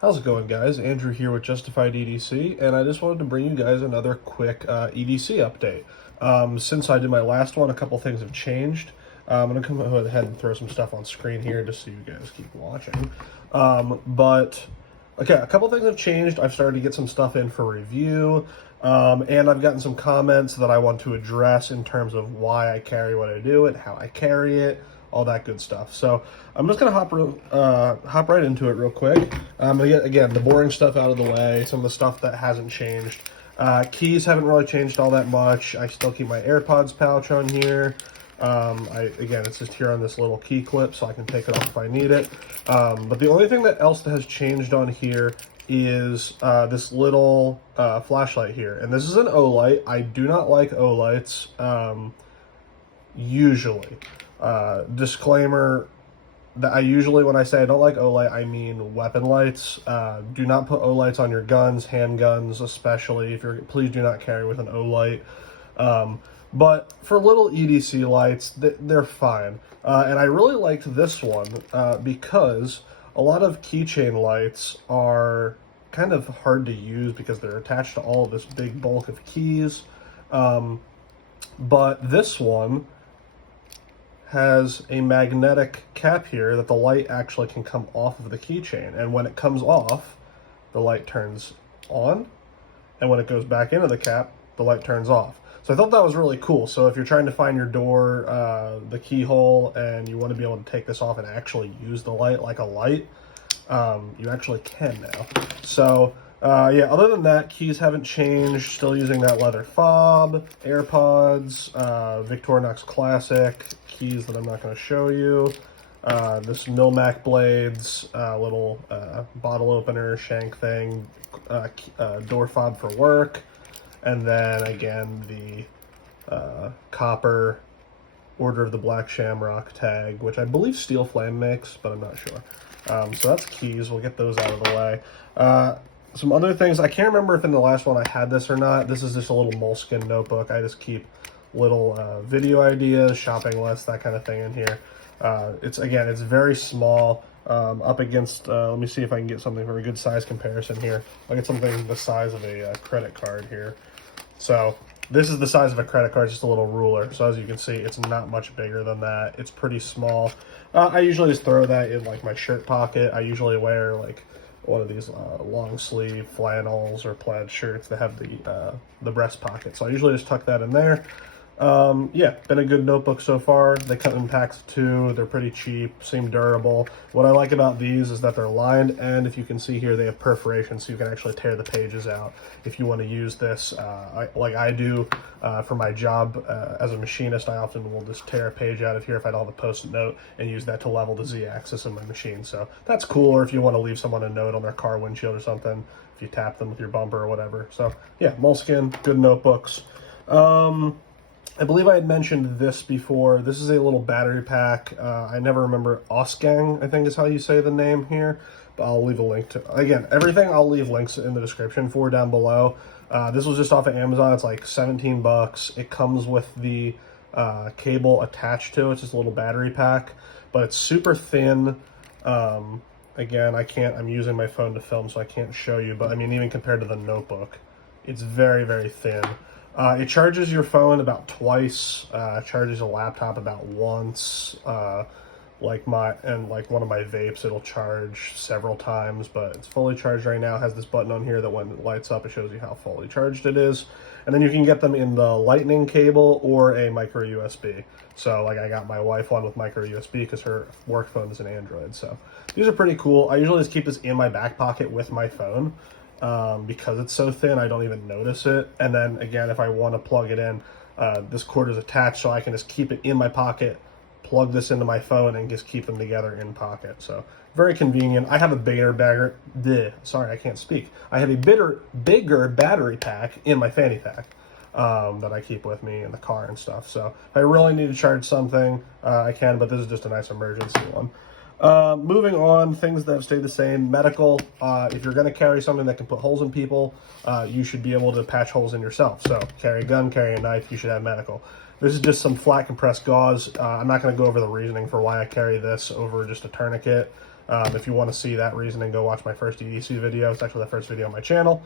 How's it going, guys? Andrew here with Justified EDC, and I just wanted to bring you guys another quick EDC update. Since I did my last one, a couple things have changed. I'm going to come ahead and throw some stuff on screen here just so you guys keep watching. Okay, a couple things have changed. I've started to get some stuff in for review, and I've gotten some comments that I want to address in terms of why I carry what I do, and how I carry it, all that good stuff. So I'm just gonna hop right into it real quick. I'm gonna get, again, the boring stuff out of the way, some of the stuff that hasn't changed. Keys haven't really changed all that much. I still keep my AirPods pouch on here. Again, it's just here on this little key clip, so I can take it off if I need it. But the only thing that else that has changed on here is this little flashlight here. And this is an O light. I do not like O lights, usually. Disclaimer that I usually, when I say I don't like O light, I mean weapon lights. Do not put O lights on your guns, handguns especially. Please do not carry with an O light. But for little EDC lights, they're fine. And I really liked this one because a lot of keychain lights are kind of hard to use because they're attached to all of this big bulk of keys. But this one has a magnetic cap here that the light actually can come off of the keychain. And when it comes off, the light turns on. And when it goes back into the cap, the light turns off. So I thought that was really cool. So if you're trying to find your door, the keyhole, and you want to be able to take this off and actually use the light like a light, you actually can now. So yeah, other than that, keys haven't changed. Still using that leather fob, AirPods, Victorinox Classic keys that I'm not going to show you. This Milmac blades, little bottle opener, shank thing, door fob for work, and then again the copper Order of the Black Shamrock tag, which I believe Steel Flame makes, but I'm not sure. So that's keys. We'll get those out of the way. Some other things, I can't remember if in the last one I had this or not. This is just a little Moleskine notebook. I just keep little video ideas, shopping lists, that kind of thing in here. It's very small, up against, let me see if I can get something for a good size comparison here. I'll get something the size of a credit card here. So this is the size of a credit card, just a little ruler. So as you can see, it's not much bigger than that. It's pretty small. I usually just throw that in like my shirt pocket. I usually wear like one of these long sleeve flannels or plaid shirts that have the breast pocket. So I usually just tuck that in there. Yeah, been a good notebook so far. They come in packs of 2. They're pretty cheap, seem durable. What I like about these is that they're lined, and if you can see here, they have perforations, so you can actually tear the pages out if you want to use this. Like I do for my job as a machinist, I often will just tear a page out of here if I don't have a post-it note and use that to level the Z-axis of my machine. So that's cool, or if you want to leave someone a note on their car windshield or something, if you tap them with your bumper or whatever. So yeah, Moleskine, good notebooks. I believe I had mentioned this before. This is a little battery pack. I never remember, Auskang, I think is how you say the name here. But I'll leave a link to, again, everything I'll leave links in the description for down below. This was just off of Amazon. It's like 17 bucks. It comes with the cable attached to it. It's just a little battery pack, but it's super thin. Again, I'm using my phone to film, so I can't show you, but I mean, even compared to the notebook, it's very, very thin. It charges your phone about twice, charges a laptop about once, like one of my vapes, it'll charge several times, but it's fully charged right now. It has this button on here that when it lights up, it shows you how fully charged it is. And then you can get them in the lightning cable or a micro USB. So like I got my wife one with micro USB because her work phone is an Android. So these are pretty cool. I usually just keep this in my back pocket with my phone. Because it's so thin, I don't even notice it. And then again, if I want to plug it in, this cord is attached, so I can just keep it in my pocket, plug this into my phone, and just keep them together in pocket. So very convenient. I have a bigger I have a bigger battery pack in my fanny pack that I keep with me in the car and stuff. So if I really need to charge something, I can, but this is just a nice emergency one. Moving on, things that have stayed the same. Medical, if you're going to carry something that can put holes in people, you should be able to patch holes in yourself. So carry a gun, carry a knife, you should have medical. This is just some flat compressed gauze. I'm not going to go over the reasoning for why I carry this over just a tourniquet. If you want to see that reasoning, go watch my first EDC video. It's actually the first video on my channel.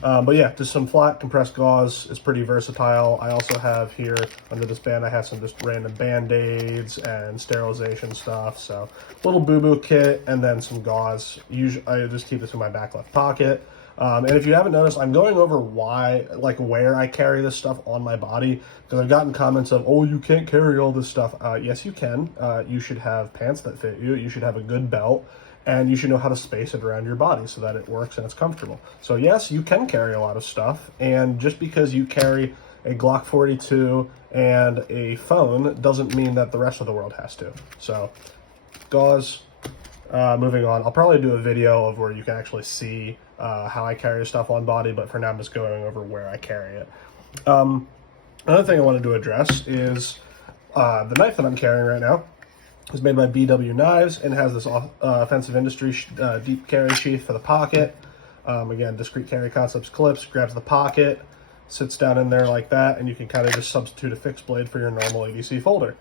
But yeah, just some flat compressed gauze is pretty versatile. I also have here under this band, I have some just random band-aids and sterilization stuff. So little boo-boo kit and then some gauze. Usually I just keep this in my back left pocket. And if you haven't noticed, I'm going over where I carry this stuff on my body, because I've gotten comments of, oh, you can't carry all this stuff. Yes, you can. You should have pants that fit you. You should have a good belt, and you should know how to space it around your body so that it works and it's comfortable. So yes, you can carry a lot of stuff, and just because you carry a Glock 42 and a phone doesn't mean that the rest of the world has to. So gauze. Moving on, I'll probably do a video of where you can actually see how I carry stuff on body, but for now I'm just going over where I carry it. Another thing I wanted to address is the knife that I'm carrying right now is made by BW Knives and has this offensive industry deep carry sheath for the pocket. Again, discrete carry concepts clips, grabs the pocket, sits down in there like that, and you can kind of just substitute a fixed blade for your normal EDC folder.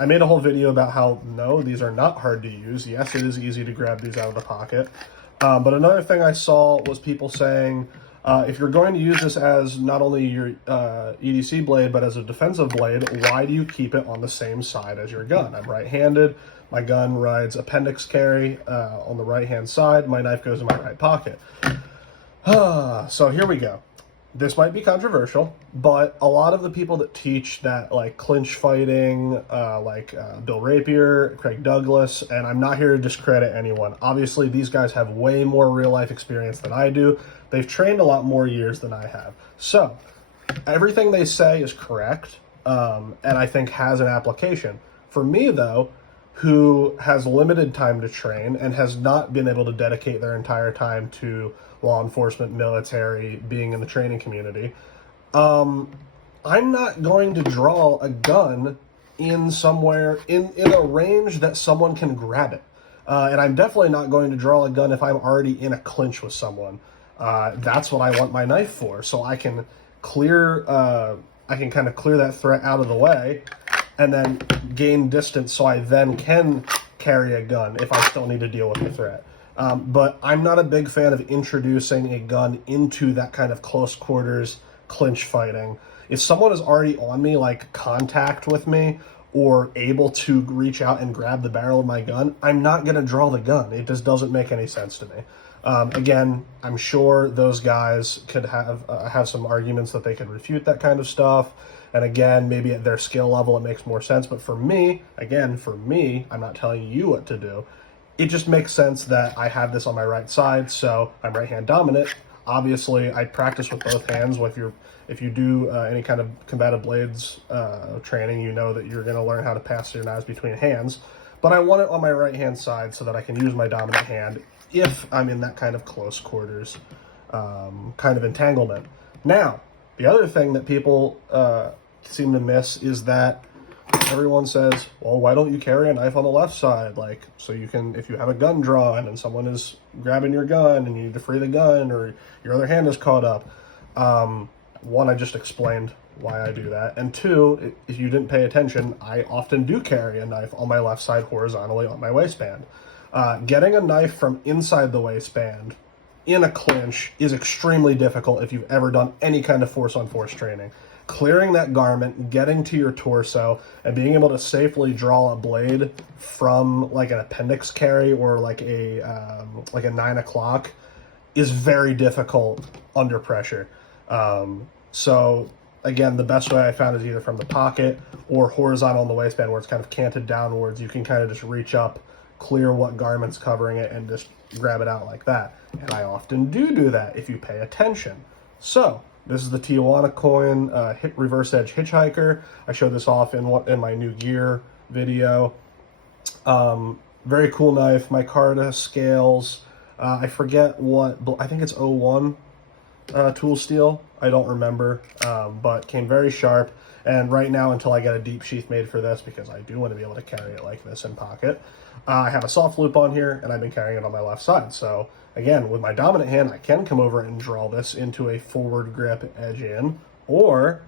I made a whole video about how, no, these are not hard to use. Yes, it is easy to grab these out of the pocket. But another thing I saw was people saying, if you're going to use this as not only your EDC blade, but as a defensive blade, why do you keep it on the same side as your gun? I'm right-handed. My gun rides appendix carry on the right-hand side. My knife goes in my right pocket. So here we go. This might be controversial, but a lot of the people that teach that, like clinch fighting, Bill Rapier, Craig Douglas, and I'm not here to discredit anyone. Obviously, these guys have way more real-life experience than I do. They've trained a lot more years than I have. So, everything they say is correct, and I think has an application. For me, though, who has limited time to train and has not been able to dedicate their entire time to law enforcement, military, being in the training community, I'm not going to draw a gun in somewhere in a range that someone can grab it. And I'm definitely not going to draw a gun if I'm already in a clinch with someone. That's what I want my knife for, so I can kind of clear that threat out of the way and then gain distance so I then can carry a gun if I still need to deal with the threat. But I'm not a big fan of introducing a gun into that kind of close quarters clinch fighting. If someone is already on me, like contact with me, or able to reach out and grab the barrel of my gun, I'm not going to draw the gun. It just doesn't make any sense to me. Again, I'm sure those guys could have some arguments that they could refute that kind of stuff. And again, maybe at their skill level, it makes more sense. But for me, I'm not telling you what to do. It just makes sense that I have this on my right side, so I'm right-hand dominant. Obviously, I practice with both hands. If you do any kind of combative blades training, you know that you're going to learn how to pass your knives between hands. But I want it on my right-hand side so that I can use my dominant hand if I'm in that kind of close quarters kind of entanglement. Now, the other thing that people seem to miss is that everyone says, well, why don't you carry a knife on the left side? Like, so you can, if you have a gun drawn and someone is grabbing your gun and you need to free the gun or your other hand is caught up. One, I just explained why I do that. And two, if you didn't pay attention, I often do carry a knife on my left side horizontally on my waistband. Getting a knife from inside the waistband in a clinch is extremely difficult if you've ever done any kind of force-on-force training. Clearing that garment, getting to your torso, and being able to safely draw a blade from like an appendix carry or like a 9 o'clock is very difficult under pressure. So again, the best way I found is either from the pocket or horizontal on the waistband where it's kind of canted downwards. You can kind of just reach up, clear what garment's covering it, and just grab it out like that. And I often do that if you pay attention. So this is the Tijuana coin reverse edge hitchhiker. I showed this off in my new gear video. Very cool knife. Micarta scales. I forget what, I think it's 01 tool steel. I don't remember, but came very sharp. And right now, until I get a deep sheath made for this, because I do want to be able to carry it like this in pocket, I have a soft loop on here, and I've been carrying it on my left side. So again, with my dominant hand, I can come over and draw this into a forward grip edge in, or,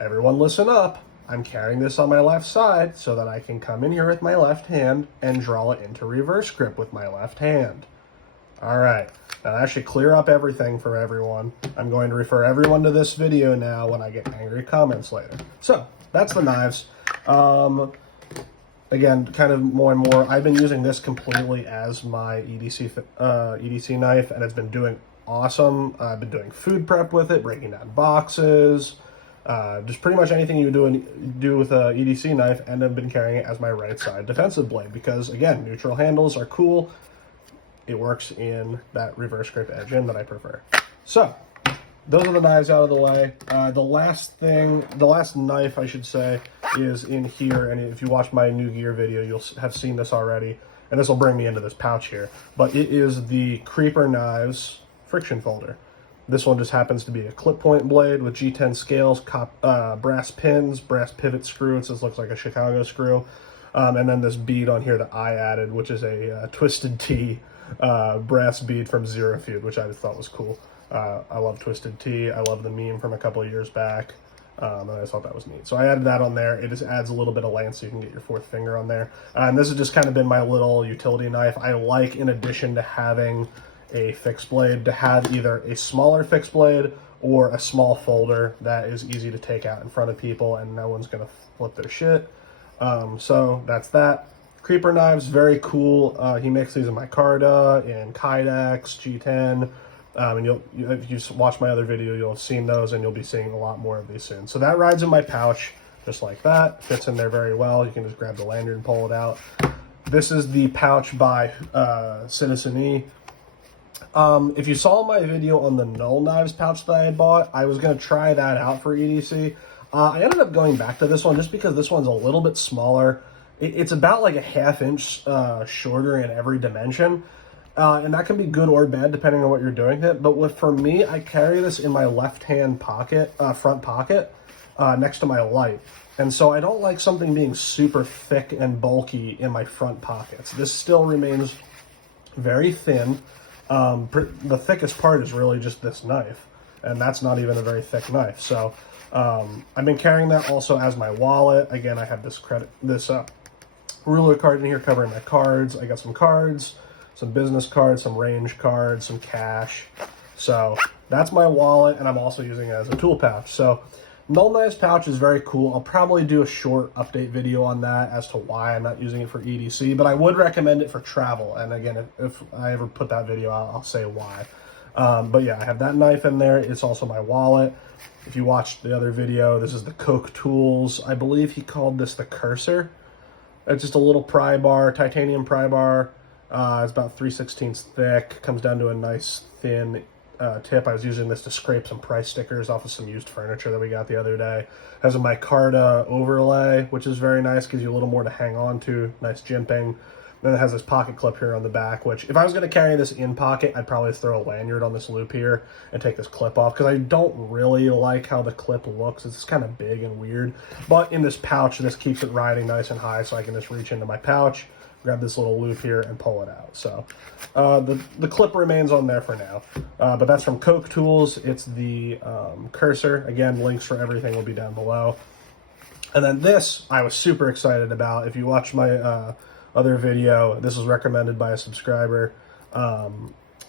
everyone listen up, I'm carrying this on my left side so that I can come in here with my left hand and draw it into reverse grip with my left hand. All right, now that should clear up everything for everyone. I'm going to refer everyone to this video now when I get angry comments later. So that's the knives. Again, kind of more and more, I've been using this completely as my EDC knife, and it's been doing awesome. I've been doing food prep with it, breaking down boxes, just pretty much anything you do with a EDC knife, and I've been carrying it as my right side defensive blade because, again, neutral handles are cool. It works in that reverse grip edge in that I prefer. So those are the knives out of the way. The last knife I should say is in here, and if you watch my new gear video, you'll have seen this already, and this will bring me into this pouch here. But it is the Creeper Knives friction folder. This one just happens to be a clip point blade with G10 scales, brass pins, brass pivot screw. It just looks like a Chicago screw. And then this bead on here that I added, which is a Twisted T brass bead from Feud, which I just thought was cool. I love Twisted T. I love the meme from a couple of years back. And I just thought that was neat. So I added that on there. It just adds a little bit of length so you can get your fourth finger on there. And this has just kind of been my little utility knife. I like, in addition to having a fixed blade, to have either a smaller fixed blade or a small folder that is easy to take out in front of people and no one's going to flip their shit. So that's that. Creeper Knives, very cool. He makes these in micarta, in Kydex, G10. And if you watch my other video, you'll have seen those, and you'll be seeing a lot more of these soon. So that rides in my pouch, just like that. Fits in there very well. You can just grab the lanyard and pull it out. This is the pouch by Ritzen E. If you saw my video on the Null knives pouch that I had bought, I was going to try that out for EDC. I ended up going back to this one just because this one's a little bit smaller. It's about like a ½ inch shorter in every dimension. And that can be good or bad depending on what you're doing with it. But for me, I carry this in my left-hand pocket, front pocket, next to my light. And so I don't like something being super thick and bulky in my front pockets. This still remains very thin. The thickest part is really just this knife, and that's not even a very thick knife. So I've been carrying that also as my wallet. Again, I have this ruler card in here covering my cards. I got some cards, some business cards, some range cards, some cash. So that's my wallet, and I'm also using it as a tool pouch. So Null Knives pouch is very cool. I'll probably do a short update video on that as to why I'm not using it for EDC, but I would recommend it for travel. And again, if I ever put that video out, I'll say why. But yeah, I have that knife in there. It's also my wallet. If you watched the other video, this is the Koch tools. I believe he called this the Kurser. It's just a little pry bar, titanium pry bar. It's about 3/16 thick. Comes down to a nice thin tip. I was using this to scrape some price stickers off of some used furniture that we got the other day. Has a micarta overlay, which is very nice. Gives you a little more to hang on to. Nice jimping. Then it has this pocket clip here on the back, which if I was going to carry this in pocket, I'd probably throw a lanyard on this loop here and take this clip off because I don't really like how the clip looks. It's kind of big and weird. But in this pouch, this keeps it riding nice and high, so I can just reach into my pouch, grab this little loop here, and pull it out. So the clip remains on there for now. But that's from Koch Tools. It's the Kurser. Again, links for everything will be down below. And then this I was super excited about. If you watch my other video, this was recommended by a subscriber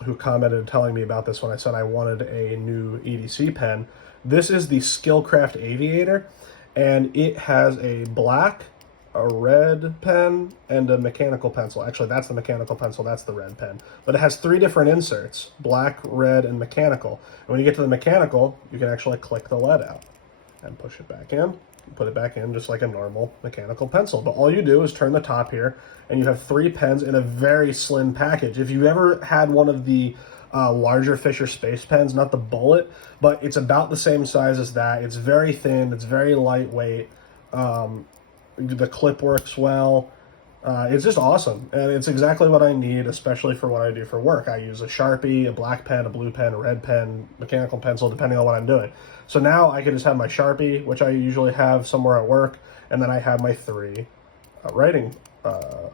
who commented telling me about this when I said I wanted a new EDC pen. This is the Skillcraft Aviator, and it has a black, a red pen, and a mechanical pencil. Actually, that's the mechanical pencil, that's the red pen. But it has 3 different inserts, black, red, and mechanical. And when you get to the mechanical, you can actually click the lead out and push it back in. Put it back in just like a normal mechanical pencil. But all you do is turn the top here, and you have 3 pens in a very slim package. If you've ever had one of the larger Fisher Space pens, not the bullet, but it's about the same size as that. It's very thin, it's very lightweight. The clip works well. It's just awesome, and it's exactly what I need, especially for what I do for work. I use a Sharpie, a black pen, a blue pen, a red pen, mechanical pencil, depending on what I'm doing. So now I can just have my Sharpie, which I usually have somewhere at work, and then I have my 3 writing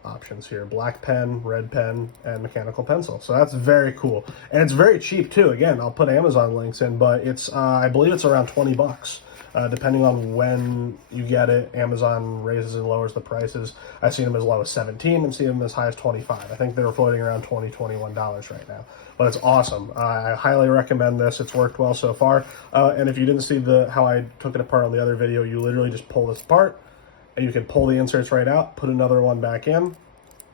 options here: black pen, red pen, and mechanical pencil. So that's very cool, and it's very cheap too. Again, I'll put Amazon links in, but it's I believe it's around $20 Depending on when you get it, Amazon raises and lowers the prices. I've seen them as low as $17. I've seen them as high as $25. I think they're floating around $20, $21 right now. But it's awesome. I highly recommend this. It's worked well so far. And if you didn't see how I took it apart on the other video, you literally just pull this apart, and you can pull the inserts right out, put another one back in,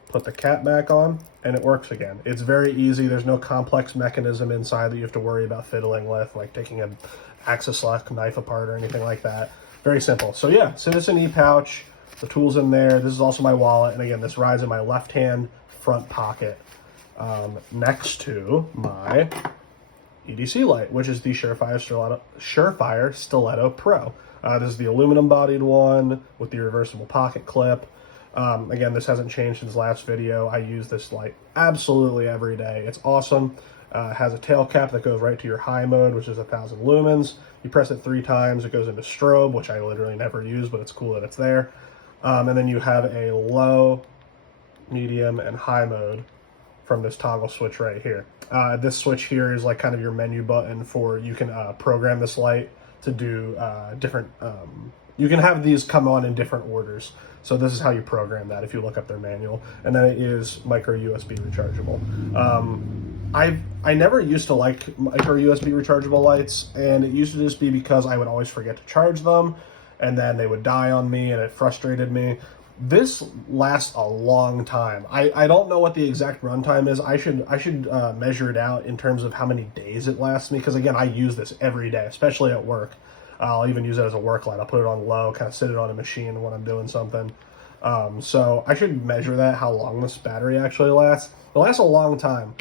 put the cap back on, and it works again. It's very easy. There's no complex mechanism inside that you have to worry about fiddling with, like taking an axis lock knife apart or anything like that. Very simple. So yeah, Ritzen E pouch, the tools in there. This is also my wallet, and again, this rides in my left-hand front pocket next to my EDC light, which is the Surefire Stiletto Pro. This is the aluminum-bodied one with the reversible pocket clip. Again, this hasn't changed since last video. I use this light absolutely every day. It's awesome. It has a tail cap that goes right to your high mode, which is 1,000 lumens. You press it 3 times, it goes into strobe, which I literally never use, but it's cool that it's there. And then you have a low, medium, and high mode from this toggle switch right here. This switch here is like kind of your menu button for, you can program this light to do different, you can have these come on in different orders. So this is how you program that if you look up their manual. And then it is micro USB rechargeable. I never used to like micro USB rechargeable lights, and it used to just be because I would always forget to charge them, and then they would die on me, and it frustrated me. This lasts a long time. I don't know what the exact runtime is. I should measure it out in terms of how many days it lasts me, because again, I use this every day, especially at work. I'll even use it as a work light. I'll put it on low, kind of sit it on a machine when I'm doing something. So I should measure that, how long this battery actually lasts. It lasts a long time.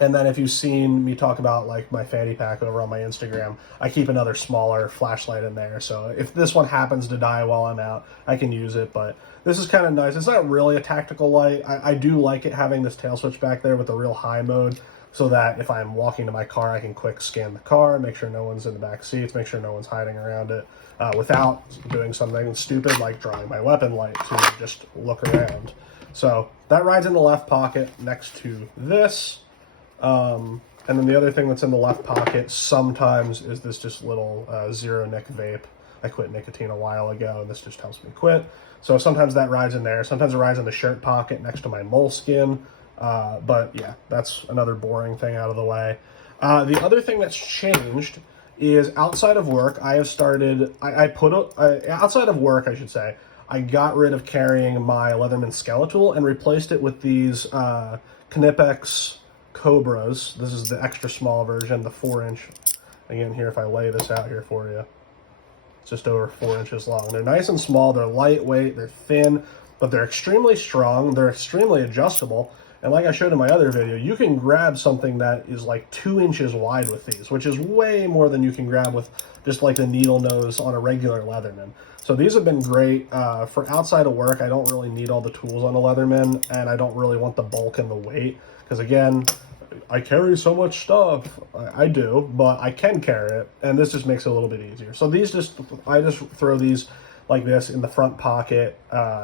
And then if you've seen me talk about like my fanny pack over on my Instagram, I keep another smaller flashlight in there. So if this one happens to die while I'm out, I can use it. But this is kind of nice. It's not really a tactical light. I do like it having this tail switch back there with the real high mode, so that if I'm walking to my car, I can quick scan the car, make sure no one's in the back seats, make sure no one's hiding around it, without doing something stupid like drawing my weapon light to just look around. So that rides in the left pocket next to this. And then the other thing that's in the left pocket sometimes is this just little zero nic vape. I quit nicotine a while ago, and this just helps me quit. So sometimes that rides in there. Sometimes it rides in the shirt pocket next to my Moleskine. But yeah, that's another boring thing out of the way. The other thing that's changed is outside of work, I have started, outside of work, I should say, I got rid of carrying my Leatherman Skeletal and replaced it with these Knipex Cobras. This is the extra small version, the 4-inch. Again, here, if I lay this out here for you, it's just over 4 inches long. They're nice and small, they're lightweight, they're thin, but they're extremely strong, they're extremely adjustable. And like I showed in my other video, you can grab something that is like 2 inches wide with these, which is way more than you can grab with just like the needle nose on a regular Leatherman. So these have been great for outside of work. I don't really need all the tools on a Leatherman, and I don't really want the bulk and the weight, because again, I carry so much stuff. I do, but I can carry it, and this just makes it a little bit easier. So these I just throw these like this in the front pocket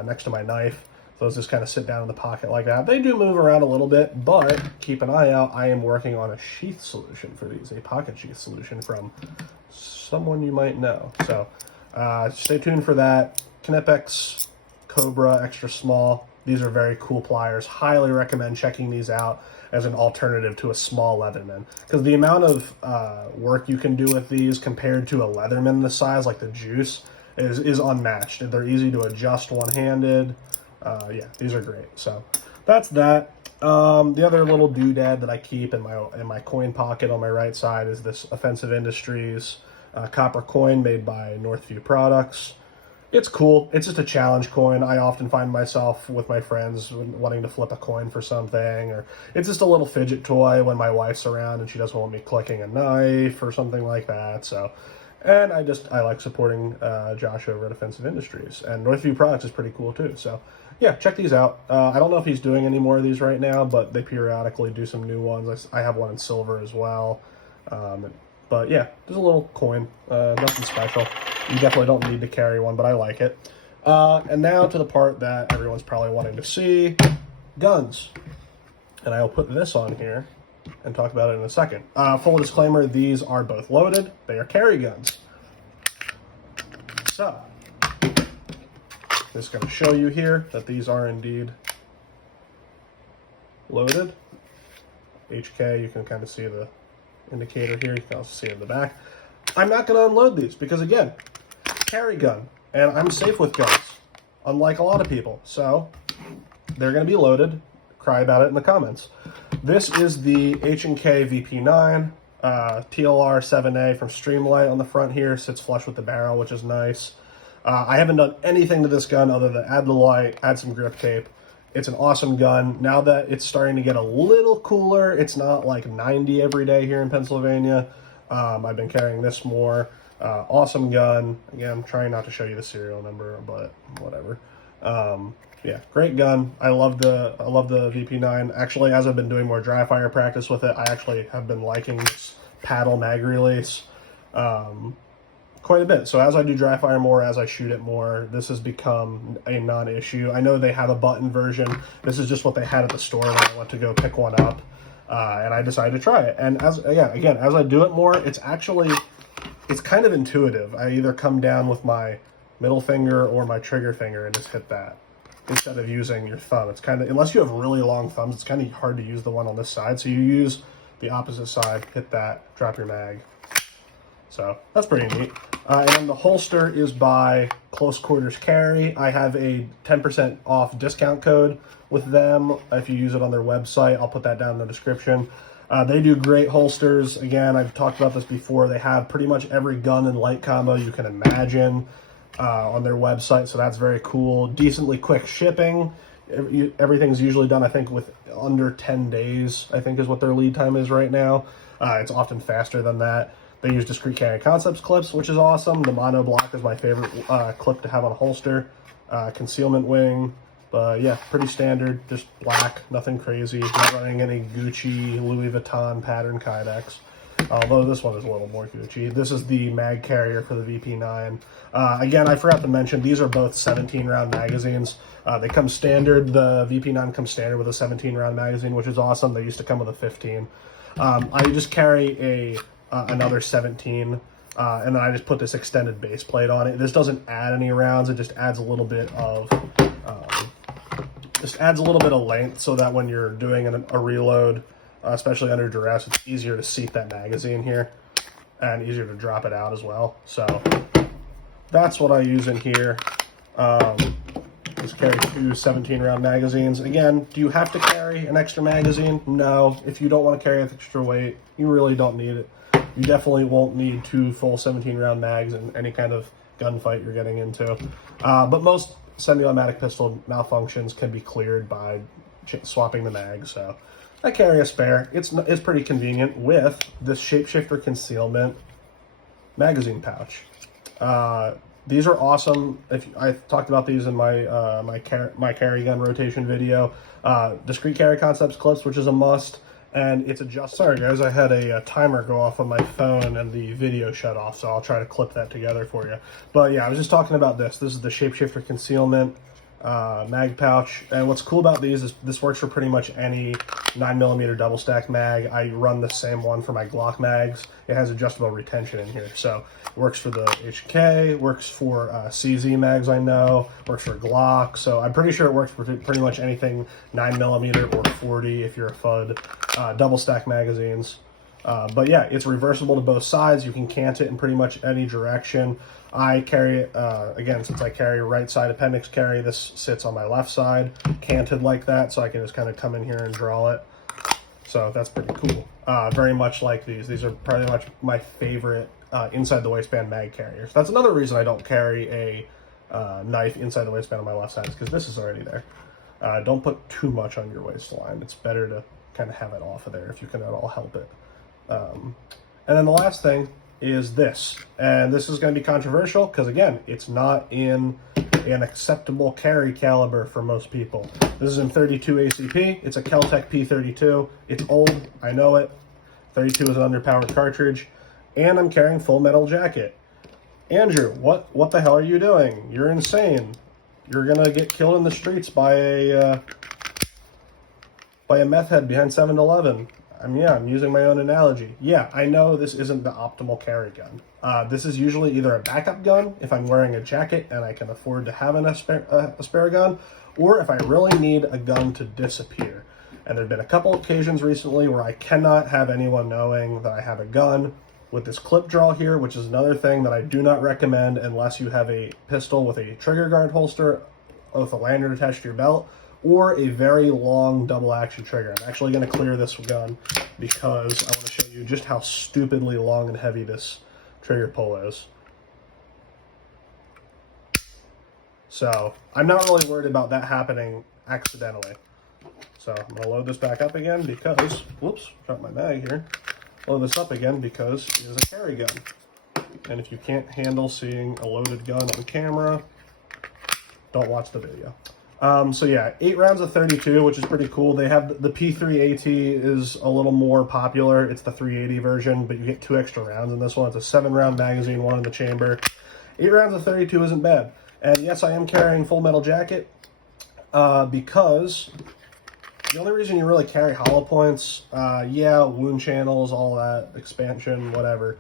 next to my knife. Those just kind of sit down in the pocket like that. They do move around a little bit, but keep an eye out. I am working on a sheath solution for these, a pocket sheath solution from someone you might know. So stay tuned for that. Knipex Cobra Extra Small. These are very cool pliers. Highly recommend checking these out as an alternative to a small Leatherman, because the amount of work you can do with these compared to a Leatherman this size, like the Juice, is unmatched. They're easy to adjust one-handed. Yeah, these are great. So that's that. The other little doodad that I keep in my coin pocket on my right side is this Offensive Industries copper coin made by Northview Products. It's cool. It's just a challenge coin. I often find myself with my friends wanting to flip a coin for something, or it's just a little fidget toy when my wife's around and she doesn't want me clicking a knife or something like that. So, and I like supporting Josh over at Offensive Industries, and Northview Products is pretty cool too. So yeah, check these out. I don't know if he's doing any more of these right now, but they periodically do some new ones. I have one in silver as well. But yeah, just a little coin, nothing special. You definitely don't need to carry one, but I like it. And now to the part that everyone's probably wanting to see, guns. And I'll put this on here and talk about it in a second. Full disclaimer, these are both loaded. They are carry guns. So, just going to show you here that these are indeed loaded. HK, you can kind of see the indicator here. You can also see it in the back. I'm not going to unload these because, again, carry gun, and I'm safe with guns, unlike a lot of people. So they're going to be loaded. Cry about it in the comments. This is the H&K VP9 TLR 7A from Streamlight on the front here. Sits flush with the barrel, which is nice. I haven't done anything to this gun other than add the light, add some grip tape. It's an awesome gun. Now that it's starting to get a little cooler, it's not like 90 every day here in Pennsylvania. I've been carrying this more. Awesome gun. Again, I'm trying not to show you the serial number, but whatever. Yeah, great gun. I love the VP9. Actually, as I've been doing more dry fire practice with it, I actually have been liking this paddle mag release quite a bit. So as I do dry fire more, as I shoot it more, this has become a non-issue. I know they have a button version. This is just what they had at the store when I went to go pick one up, and I decided to try it. And as I do it more, it's kind of intuitive. I either come down with my middle finger or my trigger finger and just hit that instead of using your thumb. It's kind of, unless you have really long thumbs, it's kind of hard to use the one on this side. So you use the opposite side, hit that, drop your mag. So that's pretty neat. And the holster is by Close Quarters Carry. I have a 10% off discount code with them. If you use it on their website, I'll put that down in the description. They do great holsters. Again, I've talked about this before. They have pretty much every gun and light combo you can imagine on their website, so that's very cool. Decently quick shipping. Everything's usually done, I think, with under 10 days, I think is what their lead time is right now. It's often faster than that. They use discrete carry concepts clips, which is awesome. The mono block is my favorite clip to have on a holster. Concealment wing, but yeah, pretty standard, just black, nothing crazy. Not running any Gucci, Louis Vuitton pattern Kydex. Although this one is a little more Gucci. This is the mag carrier for the VP9. Again, I forgot to mention, these are both 17-round magazines. They come standard. The VP9 comes standard with a 17-round magazine, which is awesome. They used to come with a 15. I just carry another 17, and then I just put this extended base plate on it. This doesn't add any rounds. It just adds a little bit of length so that when you're doing a reload, especially under duress, it's easier to seat that magazine here and easier to drop it out as well. So that's what I use in here. Just carry two 17-round magazines. Again, do you have to carry an extra magazine? No. If you don't want to carry extra weight, you really don't need it. You definitely won't need two full 17-round mags in any kind of gunfight you're getting into. But most semi-automatic pistol malfunctions can be cleared by swapping the mag. So I carry a spare. It's pretty convenient with this Shapeshifter Concealment magazine pouch. These are awesome. I talked about these in my my carry gun rotation video. Discrete carry concepts clips, which is a must. And it's adjustable. Sorry guys, I had a timer go off on my phone and the video shut off, so I'll try to clip that together for you. But yeah, I was just talking about this. This is the Shapeshifter Concealment mag pouch. And what's cool about these is this works for pretty much any 9mm double stack mag. I run the same one for my Glock mags. It has adjustable retention in here. So it works for the HK, works for CZ mags, I know, works for Glock. So I'm pretty sure it works for pretty much anything 9mm or 40 if you're a FUD, double stack magazines. But yeah, it's reversible to both sides. You can cant it in pretty much any direction. I carry it, again, since I carry right side appendix carry, this sits on my left side, canted like that, so I can just kind of come in here and draw it. So that's pretty cool. Very much like these. These are pretty much my favorite inside the waistband mag carriers. That's another reason I don't carry a knife inside the waistband on my left side, is because this is already there. Don't put too much on your waistline. It's better to kind of have it off of there if you can at all help it. And then the last thing is this, and this is going to be controversial because, again, it's not in an acceptable carry caliber for most people. This is in 32 ACP. It's a Keltec P32. It's old, I know it. 32 is an underpowered cartridge, and I'm carrying full metal jacket. Andrew, what the hell are you doing? You're insane. You're gonna get killed in the streets by a meth head behind 7-Eleven. I'm using my own analogy. Yeah, I know this isn't the optimal carry gun. This is usually either a backup gun if I'm wearing a jacket and I can afford to have a spare gun, or if I really need a gun to disappear. And there have been a couple occasions recently where I cannot have anyone knowing that I have a gun with this clip draw here, which is another thing that I do not recommend unless you have a pistol with a trigger guard holster with a lanyard attached to your belt, or a very long double action trigger. I'm actually going to clear this gun because I want to show you just how stupidly long and heavy this trigger pull is. So I'm not really worried about that happening accidentally. So I'm going to load this back up again because, whoops, dropped my bag here. Load this up again because it is a carry gun. And if you can't handle seeing a loaded gun on camera, don't watch the video. So yeah, 8 rounds of 32, which is pretty cool. They have the P3AT is a little more popular. It's the 380 version, but you get 2 extra rounds in this one. It's a 7-round magazine, 1 in the chamber. 8 rounds of 32 isn't bad. And yes, I am carrying full metal jacket because the only reason you really carry hollow points, yeah, wound channels, all that, expansion, whatever.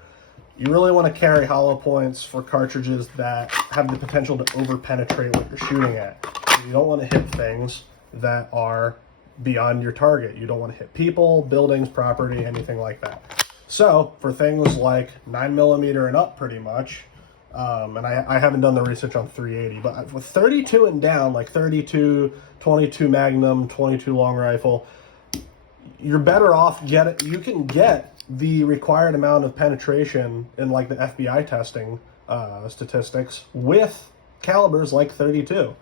You really want to carry hollow points for cartridges that have the potential to over-penetrate what you're shooting at. You don't want to hit things that are beyond your target. You don't want to hit people, buildings, property, anything like that. So for things like 9mm and up, pretty much, and I haven't done the research on 380, but with 32 and down, like 32, 22 Magnum, 22 long rifle, you're better off you can get the required amount of penetration in like the FBI testing statistics with calibers like 32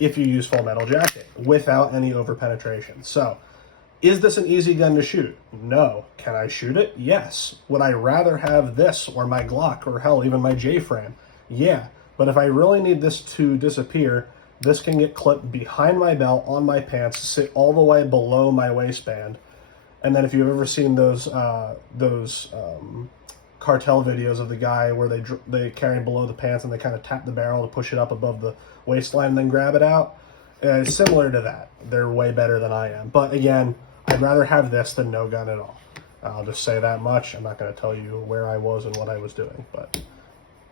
if you use full metal jacket without any over penetration. So is this an easy gun to shoot? No. Can I shoot it? Yes. Would I rather have this or my Glock or hell even my J-frame? Yeah. But if I really need this to disappear, this can get clipped behind my belt on my pants, sit all the way below my waistband. And then if you've ever seen those cartel videos of the guy where they carry below the pants and they kind of tap the barrel to push it up above the waistline and then grab it out, it's similar to that. They're way better than I am. But again, I'd rather have this than no gun at all. I'll just say that much. I'm not going to tell you where I was and what I was doing. But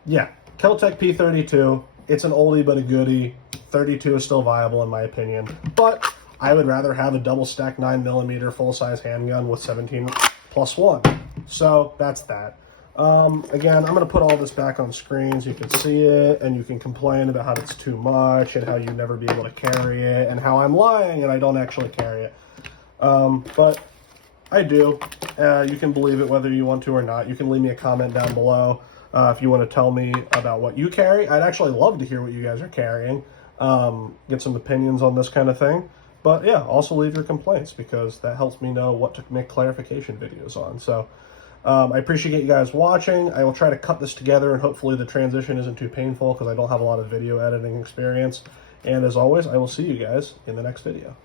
yeah, Keltec P32, it's an oldie but a goodie. 32 is still viable in my opinion. But I would rather have a double stack 9mm full-size handgun with 17+1. So that's that. Again, I'm going to put all this back on screen so you can see it, and you can complain about how it's too much and how you'd never be able to carry it and how I'm lying and I don't actually carry it. But I do. You can believe it whether you want to or not. You can leave me a comment down below if you want to tell me about what you carry. I'd actually love to hear what you guys are carrying. Get some opinions on this kind of thing. But yeah, also leave your complaints because that helps me know what to make clarification videos on. So I appreciate you guys watching. I will try to cut this together and hopefully the transition isn't too painful because I don't have a lot of video editing experience. And as always, I will see you guys in the next video.